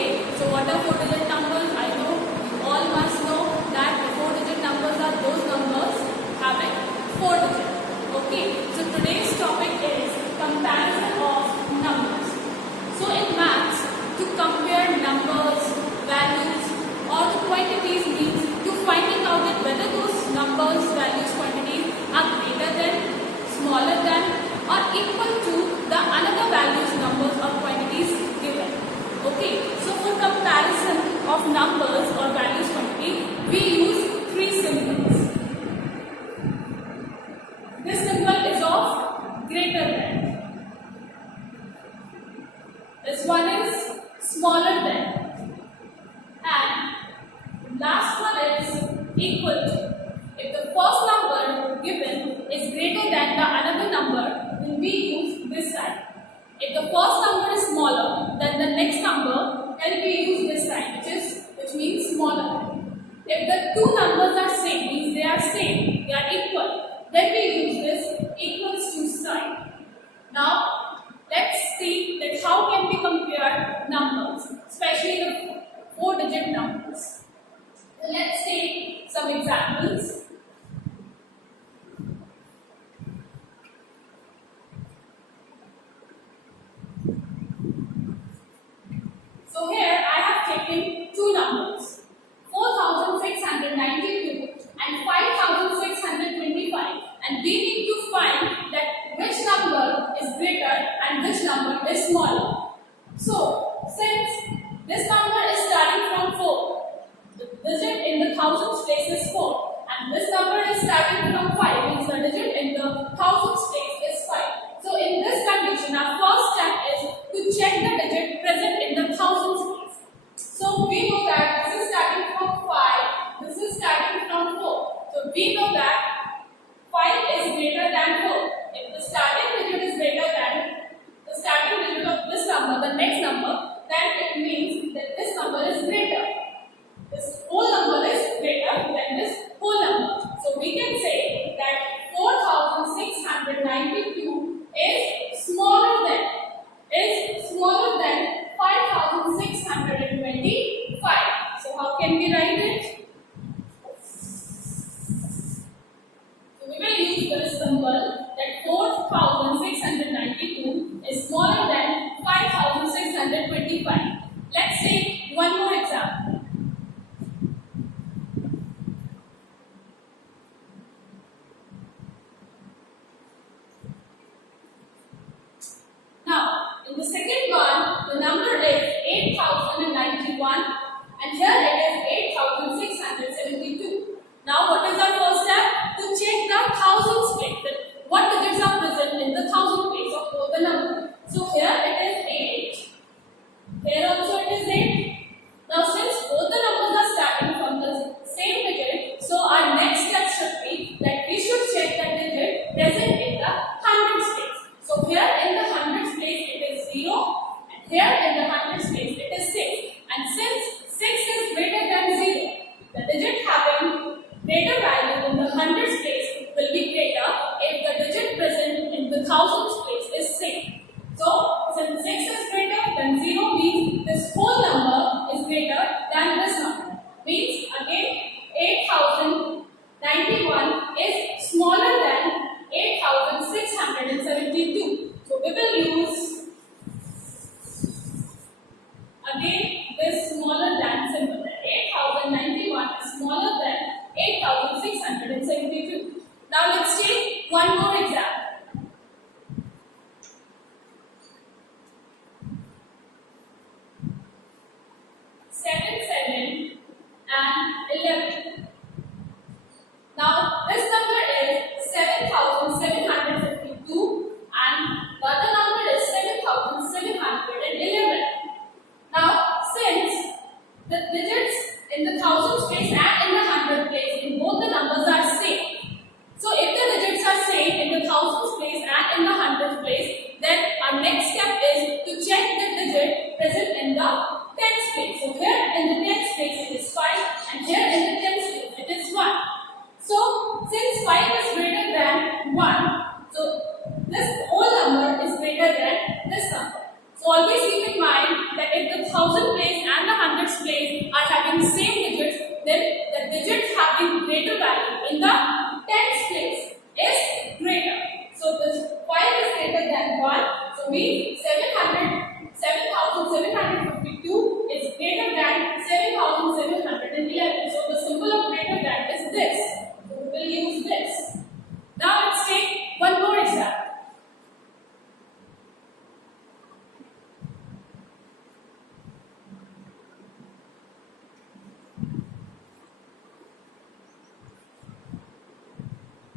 Okay, so what are 4-digit numbers? I know you all must know that the 4-digit numbers are those numbers having 4 digits. Okay, so today's topic is comparison of numbers. So in maths, to compare numbers, values or the quantities means to finding out that whether those numbers, values, quantities are greater than, smaller than or equal to the another values, numbers or quantities given. Okay, so for comparison of numbers or values, quantity, we use 3 symbols. This symbol is of greater than. This one is smaller than. And last one is equal to. If the first number given is greater than the another number, then we use this sign. If the first number is smaller than the next number, then we use this sign, which means smaller than. If the two numbers are same, means they are same, they are equal, then we use this equals to sign. Now, let's see that how can we compare numbers, especially the 4-digit numbers. So let's take some examples. So here I have taken two numbers, 4,692 and 5,625, and we need to find that which number is greater and which number is smaller. So since this number is starting from 4, the digit in the thousands place is 4, and this number is starting from 5, means the digit in the thousands place is 5. So in this condition, our first step is to check the digit present in the thousands place. So we know that this is starting from 5, this is starting from 4. So we know that 5 is greater than 4. If the starting digit is greater than the starting digit of this number, the next number, then it means that this number is greater. This whole number is greater than this whole number. So we can say that 4,692 is smaller than 5,625. So how can we write it? So we will use this symbol that 4,692 is smaller than 5,625. Let's take one more example. Now, in the second one, the number is 8,091 and here it is 8,672. Now, what is our first step? To check the thousands place. What digits are present in the thousand place of both the numbers. So, here it is 8. Here also it is 8. Now, since both the numbers are starting from the same digit, so our next step should be that we should check the digit present in the hundreds place. So here in the hundreds place it is 0 and here in the hundreds place it is 6. And since 6 is greater than 0, the digit having greater value in the hundreds place will be greater if the digit present in the thousands place is same. So since 6 is greater than 0 means this whole number is greater than this number. Means again 8,091 is smaller than 8,672. So we will use again this smaller than symbol. 8,091 is smaller than 8,672. Now let's take one more example. 7, 7 and 11. Now this number is 7,752 and the other number is 7,711. Now since the digits in the thousands place and in the hundred place in both the numbers are same. So if the digits are same in the thousands place and in the hundreds place, then our next step is to check the digit present in the tens place. So here in the tens place it is 5 and here in the tens place it is 1. So since 5 is greater than 1, so this whole number is greater than this number. So always keep in mind that if the thousand place and greater value in the tens place is greater. So this 5 is greater than 1. So means 7,752 is greater than 7,711. So the symbol of greater than is this. So we will use this. Now let's take one more example.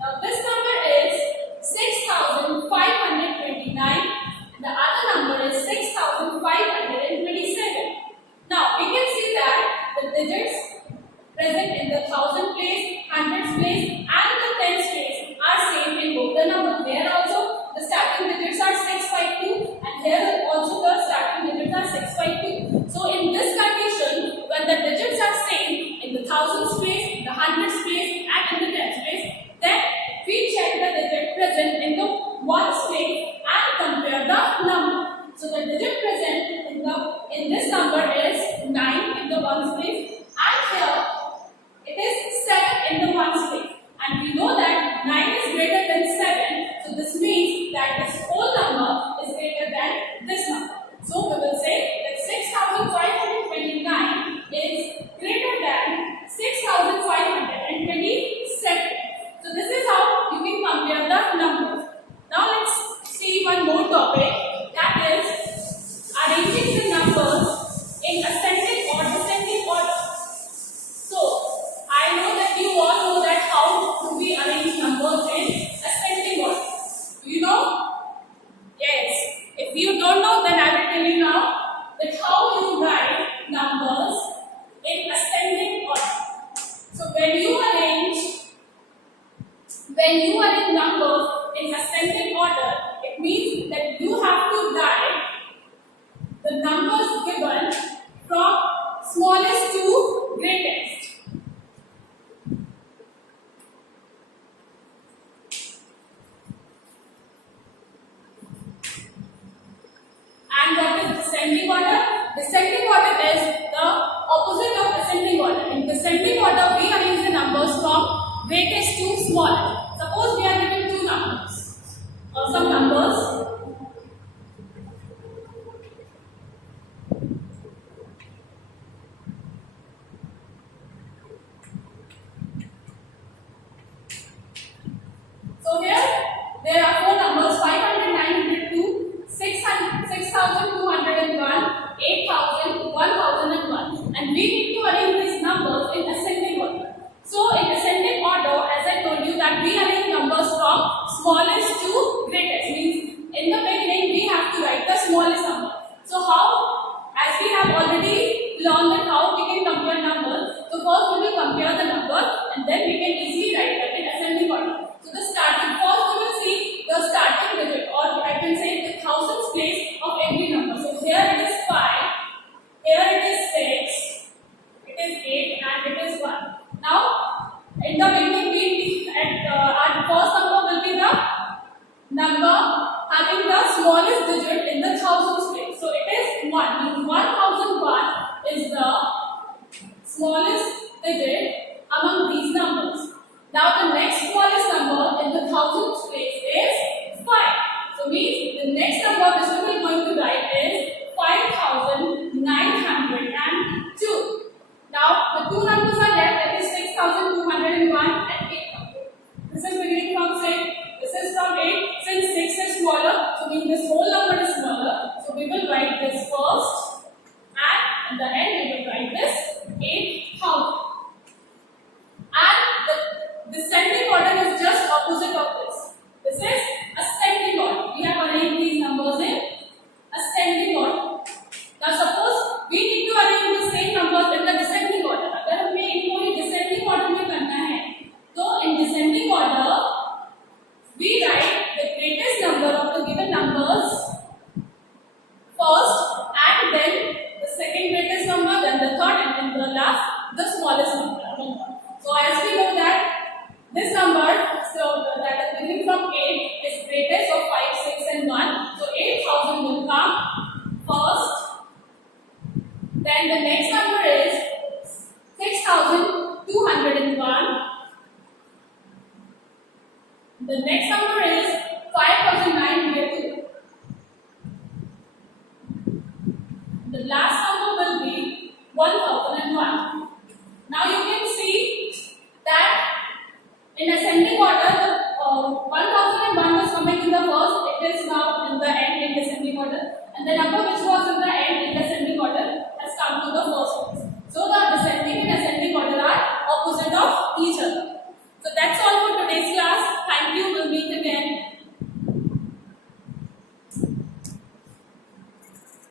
Now this number is 6,529 and the other number is 6,527. Now we can see that the digits present in the thousand place, hundreds place and the tens place are same in both the numbers. Here also the starting digits are 652 and here also the starting digits are 652. So in this condition, when the digits are same in the thousands place, the hundreds place and in the tens place, then we check the digit present in the ones place and compare the number. So the digit present in this number is 9 in the ones place and here it is 7 in the ones place. And we know that 9 is greater than 7. So this means that this whole number is greater than this number. So we will say that 6,529 is greater than 6,527. So this is how you can compare the numbers. Now let's see one more topic, that is arranging the numbers in ascending or descending order. So I know that you all know that how do we arrange numbers in ascending order. Do you know? Yes. If you don't know, then I will tell you now that how you write numbers in ascending order. So when you arrange numbers in ascending order, it means that you have to write the numbers given from smallest to greatest. And what is descending order? Descending order is the opposite of ascending order. In descending order, we arrange the numbers from greatest to smallest. Suppose we are given two numbers or some numbers. So here there are four numbers: 500, 902, 6,201, 8,000, 1,001, and we need to arrange these numbers in ascending order. So in ascending order, as I told you that we arrange numbers from smallest to greatest. Means in the beginning we have to write the smallest number. So how? As we have already learned that how we can compare numbers. So first we will compare the numbers and then we can easily write that in ascending order. So the starting, first we will see the starting digit, or I can say the thousands place of every number. So here it is 5, here it is 6, it is 8 and it is 1. Now in the beginning our first number will be the number having the smallest digit in the thousands place. So it is 1. Means 1001 is the smallest digit among these numbers. Now the next smallest number in the thousands place is 5. So means the next number which we are going to write is 5,902. Now the two numbers are left, that is 6,201 and 8,000. This is beginning from 6, this is from 8. Since 6 is smaller, so means this whole number is smaller. So we will write this first and at the end we will write this 8,000. And the descending order is just opposite of this. This is ascending order. We have arranged these numbers in ascending order. Now suppose we need to arrange the same numbers in the descending order. अगर हमें इनको descending order में करना है, तो in descending order we write the greatest number of the given numbers first, and then the second greatest number, then the third, and then the last, the smallest number. So as we know that this number, so that is beginning from 8, is greatest of 5, 6 and 1. So 8,000 will come first. Then the next number is 6,201. The next number is 5902. The last number will be 1000.